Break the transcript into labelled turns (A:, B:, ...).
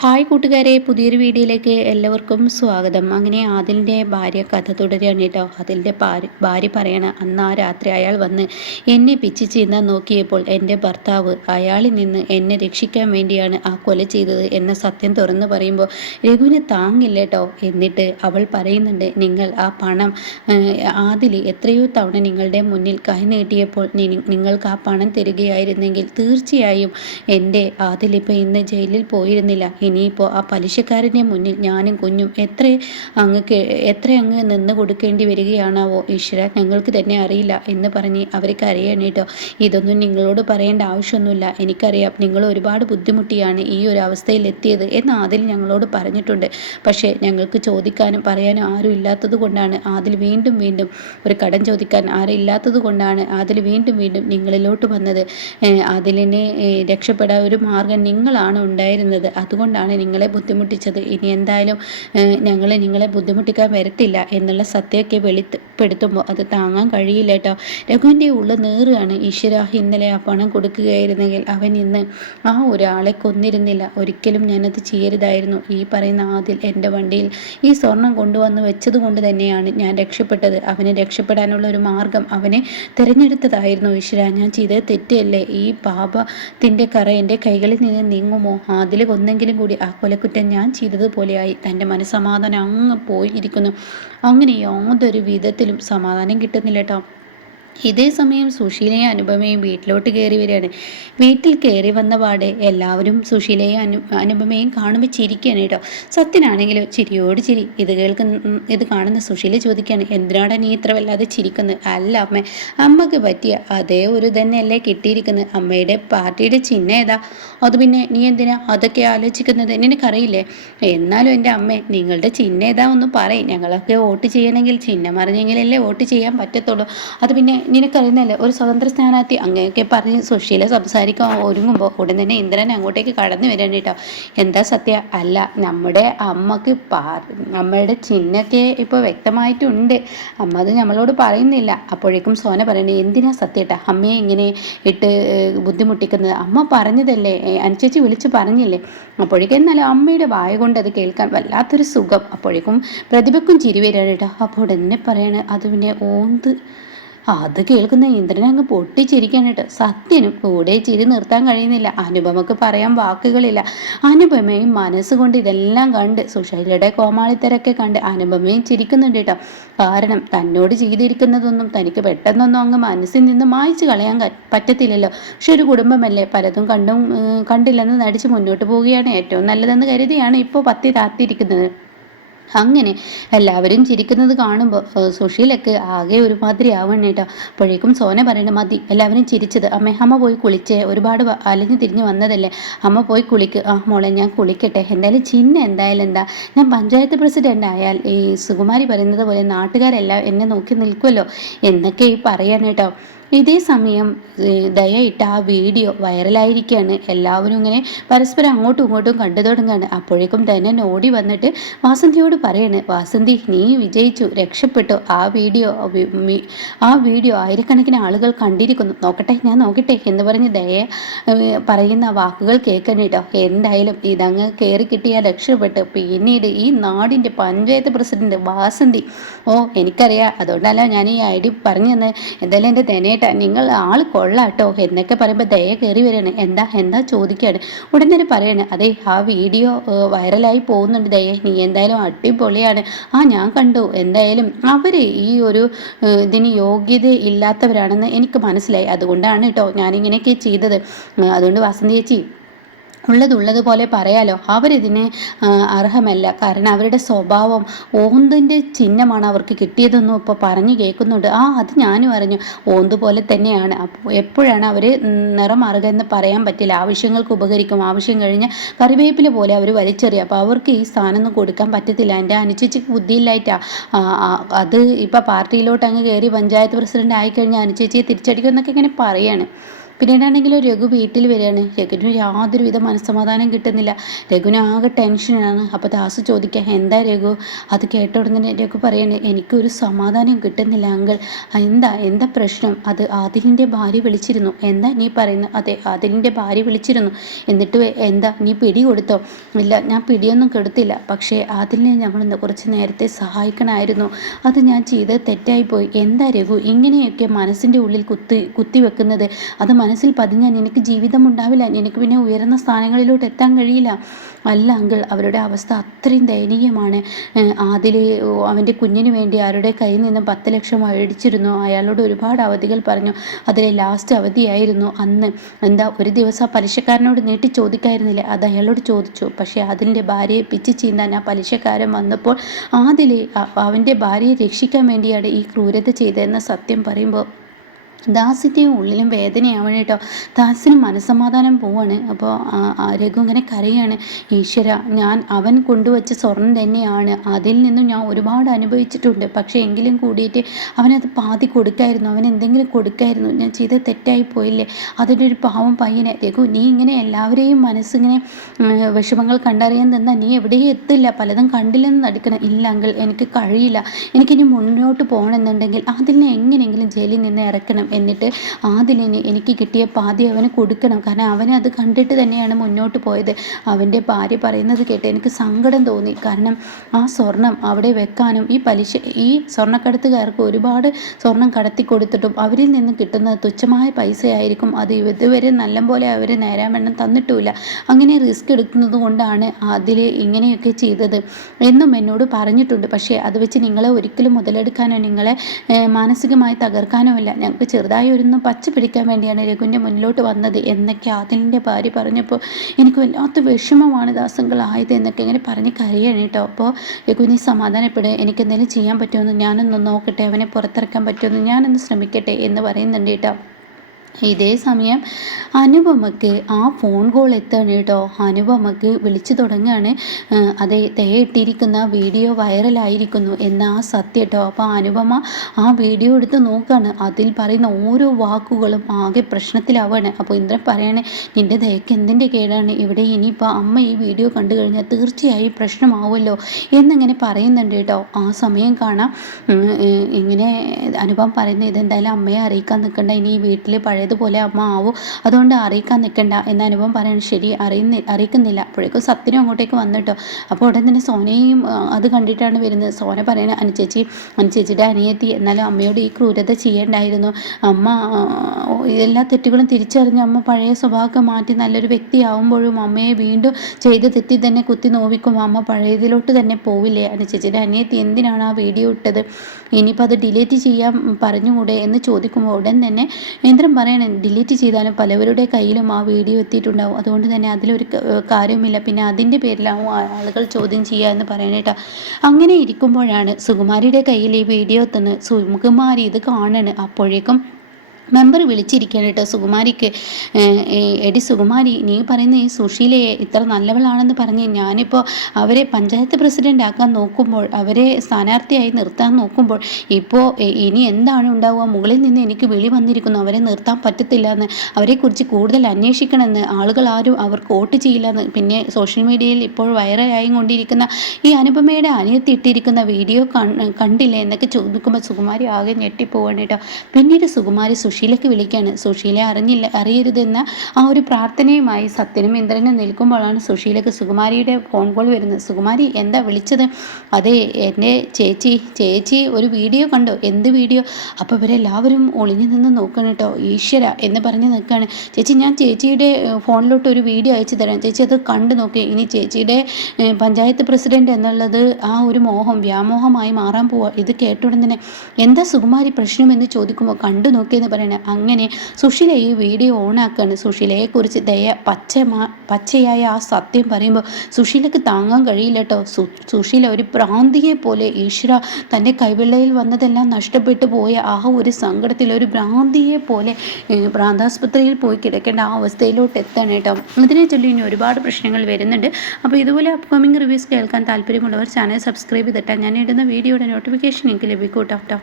A: Hi കൂട്ടുകാരെ പുതിയൊരു വീഡിയോയിലേക്ക് എല്ലാവർക്കും സ്വാഗതം. അങ്ങനെ ആദിലിന്റെ ഭാര്യ കഥ തുടരുകയാണ് കേട്ടോ. അതിന്റെ ഭാര്യ പറയണ അന്ന് ആ രാത്രി അയാൾ വന്ന് എന്നെ പിച്ച് ചെയ്യുന്ന നോക്കിയപ്പോൾ എന്റെ ഭർത്താവ് അയാളിൽ നിന്ന് എന്നെ രക്ഷിക്കാൻ വേണ്ടിയാണ് ആ കൊല ചെയ്തത് എന്ന സത്യം തുറന്ന് പറയുമ്പോൾ രഘുവിനെ താങ്ങില്ല കേട്ടോ. എന്നിട്ട് അവൾ പറയുന്നുണ്ട് നിങ്ങൾ ആ പണം ആദിൽ എത്രയോ തവണ നിങ്ങളുടെ മുന്നിൽ കൈ നീട്ടിയപ്പോൾ നിങ്ങൾക്ക് ആ പണം തരികയായിരുന്നെങ്കിൽ തീർച്ചയായും എന്റെ ആദിലിപ്പോൾ ഇന്ന് ജയിലിൽ പോയിരുന്നില്ല. ഇനിയിപ്പോൾ ആ പലിശക്കാരന്റെ മുന്നിൽ ഞാനും കുഞ്ഞും എത്ര അങ്ങ് എത്ര അങ്ങ് നിന്ന് കൊടുക്കേണ്ടി വരികയാണാവോ? ഈശ്വര ഞങ്ങൾക്ക് തന്നെ അറിയില്ല എന്ന് പറഞ്ഞ് അവർക്ക് അറിയണം കേട്ടോ. ഇതൊന്നും നിങ്ങളോട് പറയേണ്ട ആവശ്യമൊന്നുമില്ല. എനിക്കറിയാം നിങ്ങൾ ഒരുപാട് ബുദ്ധിമുട്ടിയാണ് ഈ ഒരു അവസ്ഥയിൽ എത്തിയത് എന്ന് ആദിൽ ഞങ്ങളോട് പറഞ്ഞിട്ടുണ്ട്. പക്ഷേ ഞങ്ങൾക്ക് ചോദിക്കാനും പറയാനും ആരും ഇല്ലാത്തത് കൊണ്ടാണ് ആദിൽ വീണ്ടും വീണ്ടും ഒരു കടം ചോദിക്കാൻ ആരും ഇല്ലാത്തത് കൊണ്ടാണ് ആദിൽ വീണ്ടും വീണ്ടും നിങ്ങളിലോട്ട് വന്നത്. അതിലിനെ രക്ഷപ്പെടാൻ ഒരു മാർഗം നിങ്ങളാണ് ഉണ്ടായിരുന്നത്. അതുകൊണ്ട് കൊണ്ടാണ് നിങ്ങളെ ബുദ്ധിമുട്ടിച്ചത്. ഇനി എന്തായാലും ഞങ്ങൾ നിങ്ങളെ ബുദ്ധിമുട്ടിക്കാൻ വരത്തില്ല എന്നുള്ള സത്യമൊക്കെ വെളിപ്പെടുത്തുമ്പോൾ അത് താങ്ങാൻ കഴിയില്ല കേട്ടോ. രഘുവിന്റെ ഉള്ള നേറുകയാണ്. ഈശ്വര ഇന്നലെ ആ പണം കൊടുക്കുകയായിരുന്നെങ്കിൽ അവൻ ഇന്ന് ആ ഒരാളെ കൊന്നിരുന്നില്ല. ഒരിക്കലും ഞാനത് ചെയ്യരുതായിരുന്നു. ഈ പറയുന്ന ആദിൽ എന്റെ വണ്ടിയിൽ ഈ സ്വർണം കൊണ്ടുവന്ന് വെച്ചത് കൊണ്ട് തന്നെയാണ് ഞാൻ രക്ഷപ്പെട്ടത്. അവനെ രക്ഷപ്പെടാനുള്ള ഒരു മാർഗം അവനെ തിരഞ്ഞെടുത്തതായിരുന്നു ഈശ്വര. ഞാൻ ചെയ്തത് തെറ്റല്ലേ? ഈ പാപത്തിന്റെ കറ എന്റെ കൈകളിൽ നിന്ന് നീങ്ങുമോ? ആതിൽ കൊന്നെങ്കിലും കൂടി ആ കൊലക്കുറ്റം ഞാൻ ചെയ്തതുപോലെയായി. തന്റെ മനസ്സമാധാനം അങ്ങ് പോയിരിക്കുന്നു. അങ്ങനെ യാതൊരു വിധത്തിലും സമാധാനം കിട്ടുന്നില്ല കേട്ടോ ഇതേ സമയം സുശീലയും അനുപമയും വീട്ടിലോട്ട് കയറി വരികയാണ്. വീട്ടിൽ കയറി വന്ന പാടെ എല്ലാവരും സുശീലയും അനു അനുപമയും കാണുമ്പോൾ ചിരിക്കുകയാണ് കേട്ടോ. സത്യനാണെങ്കിലോ? ചിരിയോട് ചിരി. ഇത് കേൾക്കുന്ന ഇത് കാണുന്ന സുശീല ചോദിക്കുകയാണ് എന്തിനാണ് നീ ഇത്ര വല്ലാതെ ചിരിക്കുന്നത് അല്ല അമ്മ അമ്മയ്ക്ക് പറ്റിയ അതേ ഒരു തന്നെയല്ലേ കിട്ടിയിരിക്കുന്നത് അമ്മയുടെ പാർട്ടിയുടെ ചിഹ്നം ഏതാ? അത് പിന്നെ നീ എന്തിനാ അതൊക്കെ ആലോചിക്കുന്നത്? നിനക്കറിയില്ലേ? എന്നാലും എന്റെ അമ്മ നിങ്ങളുടെ ചിഹ്നം ഏതാ? ഒന്ന് പറയും. ഞങ്ങളൊക്കെ വോട്ട് ചെയ്യണമെങ്കിൽ ചിഹ്നം അറിഞ്ഞെങ്കിലല്ലേ വോട്ട് ചെയ്യാൻ പറ്റത്തുള്ളൂ. അത് പിന്നെ നിനക്കറിയുന്നല്ലേ ഒരു സ്വതന്ത്ര സ്ഥാനാർത്ഥി അങ്ങനെയൊക്കെ പറഞ്ഞ് സുശീല സംസാരിക്കാൻ ഒരുങ്ങുമ്പോൾ ഉടൻ തന്നെ ഇന്ദ്രൻ അങ്ങോട്ടേക്ക് കടന്നു വരാൻ കേട്ടോ. എന്താ സത്യ? അല്ല നമ്മുടെ അമ്മയ്ക്ക് പാ അമ്മയുടെ ചിഹ്നത്തെ ഇപ്പോൾ വ്യക്തമായിട്ടുണ്ട്. അമ്മ അത് നമ്മളോട് പറയുന്നില്ല. അപ്പോഴേക്കും സോന പറയണേ എന്തിനാ സത്യട്ട അമ്മയെ ഇങ്ങനെ ഇട്ട് ബുദ്ധിമുട്ടിക്കുന്നത്? അമ്മ പറഞ്ഞതല്ലേ? അനുചേച്ചി വിളിച്ച് പറഞ്ഞില്ലേ? അപ്പോഴേക്കും എന്നാലും അമ്മയുടെ വായ കൊണ്ട് അത് കേൾക്കാൻ വല്ലാത്തൊരു സുഖം. അപ്പോഴേക്കും പ്രതിഭക്കും ചിരി വരാണ് കേട്ടോ. അപ്പോൾ ഉടനെ പറയാണ് അത് പിന്നെ ഓന്ത് അത് കേൾക്കുന്ന ഇന്ദ്രൻ അങ്ങ് പൊട്ടിച്ചിരിക്കാണ് കേട്ടോ സത്യനും കൂടെ ചിരി നിർത്താൻ കഴിയുന്നില്ല. അനുപമക്ക് പറയാൻ വാക്കുകളില്ല. അനുപമയും മനസ്സുകൊണ്ട് ഇതെല്ലാം കണ്ട് സുശൈലയുടെ കോമാളിത്തരൊക്കെ കണ്ട് അനുപമയും ചിരിക്കുന്നുണ്ട് കേട്ടോ. കാരണം തന്നോട് ചെയ്തിരിക്കുന്നതൊന്നും തനിക്ക് പെട്ടെന്നൊന്നും അങ്ങ് മനസ്സിൽ നിന്ന് മായ്ച്ചു കളയാൻ പറ്റത്തില്ലല്ലോ. പക്ഷെ ഒരു കുടുംബമല്ലേ പലതും കണ്ടും കണ്ടില്ലെന്ന് നടിച്ച് മുന്നോട്ട് പോവുകയാണ് ഏറ്റവും നല്ലതെന്ന് കരുതിയാണ് ഇപ്പോൾ പത്തി താത്തിയിരിക്കുന്നത് അങ്ങനെ എല്ലാവരും ചിരിക്കുന്നത് കാണുമ്പോൾ സുശീലൊക്കെ ആകെ ഒരുമാതിരി ആവണം കേട്ടോ അപ്പോഴേക്കും സോന പറയണ മതി എല്ലാവരും ചിരിച്ചത് അമ്മ അമ്മ പോയി കുളിച്ചേ ഒരുപാട് അലഞ്ഞു തിരിഞ്ഞു വന്നതല്ലേ? അമ്മ പോയി കുളിക്ക്. ആ മോളെ ഞാൻ കുളിക്കട്ടെ. എന്തായാലും ചിന്ന എന്തായാലും എന്താ? ഞാൻ പഞ്ചായത്ത് പ്രസിഡന്റ് ആയാൽ ഈ സുകുമാരി പറയുന്നത് പോലെ നാട്ടുകാരെല്ലാം എന്നെ നോക്കി നിൽക്കുമല്ലോ എന്നൊക്കെ ഈ പറയാണ് കേട്ടോ ഇതേ സമയം ദയയിട്ട് ആ വീഡിയോ വൈറലായിരിക്കുകയാണ് എല്ലാവരും ഇങ്ങനെ പരസ്പരം അങ്ങോട്ടും ഇങ്ങോട്ടും കണ്ടു തുടങ്ങുകയാണ് അപ്പോഴേക്കും തന്നെ ഓടി വന്നിട്ട് വാസന്തിയോട് പറയാണ് വാസന്തി നീ വിജയിച്ചു രക്ഷപ്പെട്ടു. ആ വീഡിയോ ആ വീഡിയോ ആയിരക്കണക്കിന് ആളുകൾ കണ്ടിരിക്കുന്നു. നോക്കട്ടെ ഞാൻ നോക്കട്ടെ എന്ന് പറഞ്ഞ് ദയ പറയുന്ന വാക്കുകൾ കേൾക്കണം കേട്ടോ. എന്തായാലും ഇതങ്ങ് കയറി കിട്ടിയാൽ രക്ഷപ്പെട്ടു. പിന്നീട് ഈ നാടിന്റെ പഞ്ചായത്ത് പ്രസിഡന്റ് വാസന്തി. ഓ എനിക്കറിയാം. അതുകൊണ്ടല്ല ഞാൻ ഈ ഐ ഡി പറഞ്ഞു തന്നെ എന്തായാലും എന്റെ തെനെ ചേട്ടാ നിങ്ങൾ ആൾ കൊള്ളാട്ടോ എന്നൊക്കെ പറയുമ്പോൾ ദയ കയറി വരികയാണ്. എന്താ എന്താ ചോദിക്കുകയാണ് ഉടൻ തന്നെ പറയാണ് അതെ ആ വീഡിയോ വൈറലായി പോകുന്നുണ്ട് ദയ നീ എന്തായാലും അടിപൊളിയാണ്. ആ ഞാൻ കണ്ടു. എന്തായാലും അവർ ഈ ഒരു ഇതിന് യോഗ്യത ഇല്ലാത്തവരാണെന്ന് എനിക്ക് മനസ്സിലായി. അതുകൊണ്ടാണ് കേട്ടോ ഞാനിങ്ങനെയൊക്കെ ചെയ്തത്. അതുകൊണ്ട് വസന്തി ചേച്ചി ഉള്ളത് ഉള്ളതുപോലെ പറയാലോ. അവരിതിന് അർഹമല്ല. കാരണം അവരുടെ സ്വഭാവം ഓന്തിന്റെ ചിഹ്നമാണ് അവർക്ക് കിട്ടിയതെന്നും ഇപ്പോൾ പറഞ്ഞു കേൾക്കുന്നുണ്ട്. ആ അത് ഞാനും അറിഞ്ഞു. ഓന്ത് പോലെ തന്നെയാണ്. അപ്പോൾ എപ്പോഴാണ് അവർ നിറം മാറുക എന്ന് പറയാൻ പറ്റില്ല. ആവശ്യങ്ങൾക്ക് ഉപകരിക്കും. ആവശ്യം കഴിഞ്ഞ് കറിവേപ്പില പോലെ അവർ വലിച്ചെറിയും. അപ്പോൾ അവർക്ക് ഈ സ്ഥാനമൊന്നും കൊടുക്കാൻ പറ്റത്തില്ല. എന്റെ അനുചേച്ചിക്ക് ബുദ്ധിയില്ലായിട്ടാ. അത് ഇപ്പോൾ പാർട്ടിയിലോട്ട് അങ്ങ് കയറി പഞ്ചായത്ത് പ്രസിഡന്റ് ആയിക്കഴിഞ്ഞാൽ അനുചേച്ചിയെ തിരിച്ചടിക്കുമെന്നൊക്കെ ഇങ്ങനെ പറയാണ്. പിന്നീടാണെങ്കിലും രഘു വീട്ടിൽ വരികയാണ്. രഘുവിന് യാതൊരുവിധ മനസ്സമാധാനം കിട്ടുന്നില്ല. രഘുവിന് ആകെ ടെൻഷനാണ് അപ്പോൾ ദാസ് ചോദിക്കുക എന്താ രഘു? അത് കേട്ട ഉടനെ രഘു പറയണേ എനിക്കൊരു സമാധാനം കിട്ടുന്നില്ല അങ്കിൾ. എന്താ എന്താ പ്രശ്നം? അത് ആദിലിന്റെ ഭാര്യ വിളിച്ചിരുന്നു. എന്താ നീ പറയുന്നു അതെ ആദിലിന്റെ ഭാര്യ വിളിച്ചിരുന്നു. എന്നിട്ട് എന്താ നീ പിടി കൊടുത്തോ? ഇല്ല ഞാൻ പിടിയൊന്നും കെടുത്തില്ല. പക്ഷേ ആദിലിനെ നമ്മൾ കുറച്ച് നേരത്തെ സഹായിക്കണമായിരുന്നു. അത് ഞാൻ ചെയ്ത് തെറ്റായിപ്പോയി എന്താ രഘു ഇങ്ങനെയൊക്കെ മനസ്സിന്റെ ഉള്ളിൽ കുത്തി കുത്തി വെക്കുന്നത് അത് മനസ്സിൽ പതിഞ്ഞാൽ നിനക്ക് ജീവിതം ഉണ്ടാവില്ല നിനക്ക് പിന്നെ ഉയർന്ന സ്ഥാനങ്ങളിലോട്ട് എത്താൻ കഴിയില്ല. അല്ല അങ്കിൾ അവരുടെ അവസ്ഥ അത്രയും ദയനീയമാണ്. ആദ്യം അവന്റെ കുഞ്ഞിന് വേണ്ടി ആരുടെ കയ്യിൽ നിന്ന് പത്ത് ലക്ഷം അടിച്ചിരുന്നു അയാളോട് ഒരുപാട് അവധികൾ പറഞ്ഞു. അതിലെ ലാസ്റ്റ് അവധിയായിരുന്നു അന്ന്. എന്താ ഒരു ദിവസം ആ പലിശക്കാരനോട് നീട്ടി ചോദിക്കായിരുന്നില്ല? അത് അയാളോട് ചോദിച്ചു. പക്ഷേ അതിന്റെ ഭാര്യയെ പിച്ച് ചീന്താൻ ആ പലിശക്കാരൻ വന്നപ്പോൾ ആദിലെ അവന്റെ ഭാര്യയെ രക്ഷിക്കാൻ വേണ്ടിയാണ് ഈ ക്രൂരത ചെയ്തതെന്ന് സത്യം പറയുമ്പോൾ ദാസിന്റെയും ഉള്ളിലും വേദനയാവണം കേട്ടോ. ദാസിന് മനസ്സമാധാനം പോവാണ്. അപ്പോൾ രഘു ഇങ്ങനെ കരയാണ് ഈശ്വര ഞാൻ അവൻ കൊണ്ടുവച്ച സ്വർണം തന്നെയാണ്. അതിൽ നിന്നും ഞാൻ ഒരുപാട് അനുഭവിച്ചിട്ടുണ്ട്. പക്ഷേ എങ്കിലും കൂടിയിട്ട് അവനത് പാതി കൊടുക്കായിരുന്നു. അവൻ എന്തെങ്കിലും കൊടുക്കായിരുന്നു. ഞാൻ ചെയ്ത തെറ്റായി പോയില്ലേ? അതിന്റെ ഒരു പാവം പയ്യനെ. രഘു നീ ഇങ്ങനെ എല്ലാവരെയും മനസ്സിങ്ങനെ വിഷമങ്ങൾ കണ്ടറിയാൻ തന്നാൽ നീ എവിടെയും എത്തില്ല. പലതും കണ്ടില്ലെന്ന് നടക്കണം. ഇല്ല അങ്കിൾ എനിക്ക് കഴിയില്ല. എനിക്കിനി മുന്നോട്ട് പോകണമെന്നുണ്ടെങ്കിൽ അതിനെ എങ്ങനെയെങ്കിലും ജയിലിൽ നിന്ന് ഇറക്കണം. എന്നിട്ട് ആദിലിന് എനിക്ക് കിട്ടിയ പാതി അവന് കൊടുക്കണം. കാരണം അവനെ അത് കണ്ടിട്ട് തന്നെയാണ് മുന്നോട്ട് പോയത്. അവന്റെ ഭാര്യ പറയുന്നത് കേട്ട് എനിക്ക് സങ്കടം തോന്നി. കാരണം ആ സ്വർണം അവിടെ വെക്കാനും ഈ പലിശ ഈ സ്വർണക്കടത്തുകാർക്ക് ഒരുപാട് സ്വർണം കടത്തി കൊടുത്തിട്ടും അവരിൽ നിന്ന് കിട്ടുന്ന തുച്ഛമായ പൈസയായിരിക്കും. അത് ഇതുവരെ നല്ലപോലെ അവർ നേരാമെണ്ണം തന്നിട്ടുമില്ല. അങ്ങനെ റിസ്ക് എടുക്കുന്നത് കൊണ്ടാണ് അതിൽ ഇങ്ങനെയൊക്കെ ചെയ്തത് എന്നും എന്നോട് പറഞ്ഞിട്ടുണ്ട്. പക്ഷേ അത് വെച്ച് നിങ്ങളെ ഒരിക്കലും മുതലെടുക്കാനോ നിങ്ങളെ മാനസികമായി തകർക്കാനോ അല്ല ഞങ്ങൾക്ക് ചെറുതായി ഒരുന്ന് പച്ച പിടിക്കാൻ വേണ്ടിയാണ് രഘുവിന്റെ മുന്നിലോട്ട് വന്നത് എന്നൊക്കെ ആദിലിന്റെ ഭാര്യ പറഞ്ഞപ്പോൾ എനിക്ക് വല്ലാത്ത വിഷമമാണ് ദാസങ്ങളായത് എന്നൊക്കെ ഇങ്ങനെ പറഞ്ഞ് കരയാണ് കേട്ടോ. അപ്പോൾ രഘുവിനെ സമാധാനപ്പെടുക എനിക്ക് എന്തെങ്കിലും ചെയ്യാൻ പറ്റുമെന്ന് ഞാനൊന്ന് നോക്കട്ടെ അവനെ പുറത്തിറക്കാൻ പറ്റുമെന്ന് ഞാനൊന്ന് ശ്രമിക്കട്ടെ എന്ന് പറയുന്നുണ്ട് കേട്ടോ. ഇതേ സമയം അനുപമക്ക് ആ ഫോൺ കോൾ എത്താണ് കേട്ടോ അനുപമക്ക് വിളിച്ചു തുടങ്ങുകയാണ്. അതെ തേയിട്ടിരിക്കുന്ന വീഡിയോ വൈറലായിരിക്കുന്നു എന്ന ആ സത്യം കേട്ടോ അപ്പോൾ അനുപമ ആ വീഡിയോ എടുത്ത് നോക്കുകയാണ് അതിൽ പറയുന്ന ഓരോ വാക്കുകളും ആകെ പ്രശ്നത്തിലാവാണ്. അപ്പോൾ ഇന്ദ്രൻ പറയണേ നിന്റെ ദയക്ക് എന്തിന്റെ കേടാണ്? ഇവിടെ ഇനിയിപ്പോൾ അമ്മ ഈ വീഡിയോ കണ്ടു കഴിഞ്ഞാൽ തീർച്ചയായും പ്രശ്നമാവുമല്ലോ എന്നിങ്ങനെ പറയുന്നുണ്ട് കേട്ടോ ആ സമയം കാണാം. ഇങ്ങനെ അനുപം പറയുന്നത് ഇതെന്തായാലും അമ്മയെ അറിയിക്കാൻ നിൽക്കണ്ട. ഇനി ഈ വീട്ടിൽ പഴയ പഴയതുപോലെ അമ്മ ആവും അതുകൊണ്ട് അറിയിക്കാൻ നിൽക്കണ്ട എന്ന അനുഭവം പറയാണ് ശരി അറിയുന്ന അറിയിക്കുന്നില്ല. അപ്പോഴേക്കും സത്യനും അങ്ങോട്ടേക്ക് വന്നിട്ടോ അപ്പോൾ ഉടൻ തന്നെ സോനയും അത് കണ്ടിട്ടാണ് വരുന്നത്. സോന പറയണ അനുചേച്ചി അനുചേച്ചിയുടെ അനിയത്തി. എന്നാലും അമ്മയോട് ഈ ക്രൂരത ചെയ്യേണ്ടായിരുന്നു. അമ്മ എല്ലാ തെറ്റുകളും തിരിച്ചറിഞ്ഞ് അമ്മ പഴയ സ്വഭാവമൊക്കെ മാറ്റി നല്ലൊരു വ്യക്തിയാവുമ്പോഴും അമ്മയെ വീണ്ടും ചെയ്ത് തെറ്റി തന്നെ കുത്തി നോവിക്കും. അമ്മ പഴയതിലോട്ട് തന്നെ പോവില്ലേ? അനുചേച്ചിയുടെ അനിയത്തി എന്തിനാണ് ആ വീഡിയോ ഇട്ടത്? ഇനിയിപ്പോൾ അത് ഡിലീറ്റ് ചെയ്യാൻ പറഞ്ഞുകൂടെ? എന്ന് ചോദിക്കുമ്പോൾ ഉടൻ തന്നെ ഇന്ദ്രൻ പറയണം പറയണം ഡിലീറ്റ് ചെയ്താലും പലവരുടെ കയ്യിലും ആ വീഡിയോ എത്തിയിട്ടുണ്ടാവും. അതുകൊണ്ട് തന്നെ അതിലൊരു കാര്യമില്ല പിന്നെ അതിന്റെ പേരിലാവും ആളുകൾ ചോദ്യം ചെയ്യുക എന്ന് പറയണേട്ടാ അങ്ങനെ ഇരിക്കുമ്പോഴാണ് സുകുമാരിയുടെ കയ്യിൽ ഈ വീഡിയോ എത്തുന്നത്. സുകുമാരി ഇത് കാണണ്. അപ്പോഴേക്കും മെമ്പർ വിളിച്ചിരിക്കുകയാണ് കേട്ടോ. സുകുമാരിക്ക് എടി സുകുമാരി നീ പറയുന്ന ഈ സുശീലയെ ഇത്ര നല്ലവളാണെന്ന് പറഞ്ഞ് ഞാനിപ്പോൾ അവരെ പഞ്ചായത്ത് പ്രസിഡന്റ് ആക്കാൻ നോക്കുമ്പോൾ അവരെ സ്ഥാനാർത്ഥിയായി നിർത്താൻ നോക്കുമ്പോൾ ഇപ്പോൾ ഇനി എന്താണ് ഉണ്ടാവുക? മുകളിൽ നിന്ന് എനിക്ക് വിളി വന്നിരിക്കുന്നു. അവരെ നിർത്താൻ പറ്റത്തില്ല എന്ന് അവരെക്കുറിച്ച് കൂടുതൽ അന്വേഷിക്കണമെന്ന് ആളുകൾ ആരും അവർക്ക് വോട്ട് ചെയ്യില്ല എന്ന് പിന്നെ സോഷ്യൽ മീഡിയയിൽ ഇപ്പോൾ വൈറലായി കൊണ്ടിരിക്കുന്ന ഈ അനുപമയുടെ അനിയത്തി ഇട്ടിരിക്കുന്ന വീഡിയോ കണ്ടില്ലേ? എന്നൊക്കെ ചോദിക്കുമ്പോൾ സുകുമാരി ആകെ ഞെട്ടിപ്പോവാണ് കേട്ടോ. പിന്നീട് സുകുമാരി സുശീലയ്ക്ക് വിളിക്കുകയാണ് സുശീല അറിഞ്ഞില്ല അറിയരുതെന്ന ആ ഒരു പ്രാർത്ഥനയുമായി സത്യനും ഇന്ദ്രനും നിൽക്കുമ്പോഴാണ് സുശീലക്ക് സുകുമാരിയുടെ ഫോൺ കോൾ വരുന്നത്. സുകുമാരി എന്താ വിളിച്ചത്? അതെ എന്റെ ചേച്ചി ചേച്ചി ഒരു വീഡിയോ കണ്ടോ. എന്ത് വീഡിയോ അപ്പോൾ ഇവരെല്ലാവരും ഒളിഞ്ഞു നിന്ന് നോക്കണം കേട്ടോ ഈശ്വര എന്ന് പറഞ്ഞ് നിൽക്കുകയാണ് ചേച്ചി ഞാൻ ചേച്ചിയുടെ ഫോണിലോട്ട് ഒരു വീഡിയോ അയച്ചു തരാം. ചേച്ചി അത് കണ്ടു നോക്കി. ഇനി ചേച്ചിയുടെ പഞ്ചായത്ത് പ്രസിഡന്റ് എന്നുള്ളത് ആ ഒരു മോഹം വ്യാമോഹമായി മാറാൻ പോവുക ഇത് കേട്ടുടൻ തന്നെ എന്താ സുകുമാരി പ്രശ്നമെന്ന് ചോദിക്കുമ്പോൾ കണ്ടു നോക്കിയെന്ന് പറയാം പറയണേ. അങ്ങനെ സുശീല ഈ വീഡിയോ ഓണാക്കുകയാണ് സുശീലയെക്കുറിച്ച് ദയ പച്ച പച്ചയായ ആ സത്യം പറയുമ്പോൾ സുശീലക്ക് താങ്ങാൻ കഴിയില്ല കേട്ടോ സുശീല ഒരു ഭ്രാന്തിയെ പോലെ ഈശ്വര തന്റെ കൈവെള്ളയിൽ വന്നതെല്ലാം നഷ്ടപ്പെട്ടു പോയ ആ ഒരു സങ്കടത്തിൽ ഒരു ഭ്രാന്തിയെ പോലെ ഭ്രാന്താസ്പത്രിയിൽ പോയി കിടക്കേണ്ട ആ അവസ്ഥയിലോട്ട് എത്താണ് കേട്ടോ അതിനെ ചൊല്ലി ഇനി ഒരുപാട് പ്രശ്നങ്ങൾ വരുന്നുണ്ട്. അപ്പോൾ ഇതുപോലെ അപ്കമിംഗ് റിവ്യൂസ് കേൾക്കാൻ താല്പര്യമുള്ളവർ ചാനൽ സബ്സ്ക്രൈബ് ചെയ്തിട്ടാണ് ഞാൻ ഇടുന്ന വീഡിയോയുടെ നോട്ടിഫിക്കേഷൻ എനിക്ക് ലഭിക്കും കേട്ടോ